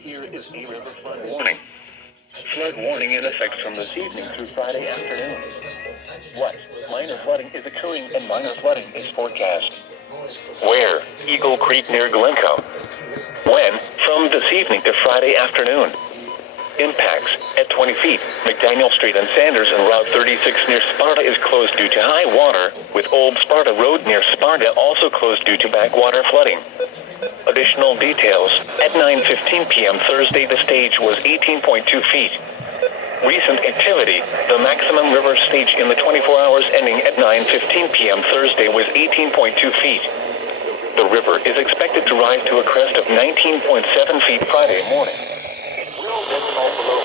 Here is a river flood warning. Flood warning in effect from this evening through Friday afternoon. What? Minor flooding is occurring and minor flooding is forecast. Where? Eagle Creek near Glencoe. When? From this evening to Friday afternoon. Impacts: at 20 feet, McDaniel Street and Sanders and Route 36 near Sparta is closed due to high water, with Old Sparta Road near Sparta also closed due to backwater flooding. Additional details: at 9:15 p.m. Thursday the stage was 18.2 feet. Recent activity: the maximum river stage in the 24 hours ending at 9:15 p.m. Thursday was 18.2 feet. The river is expected to rise to a crest of 19.7 feet Friday morning. It will then fall below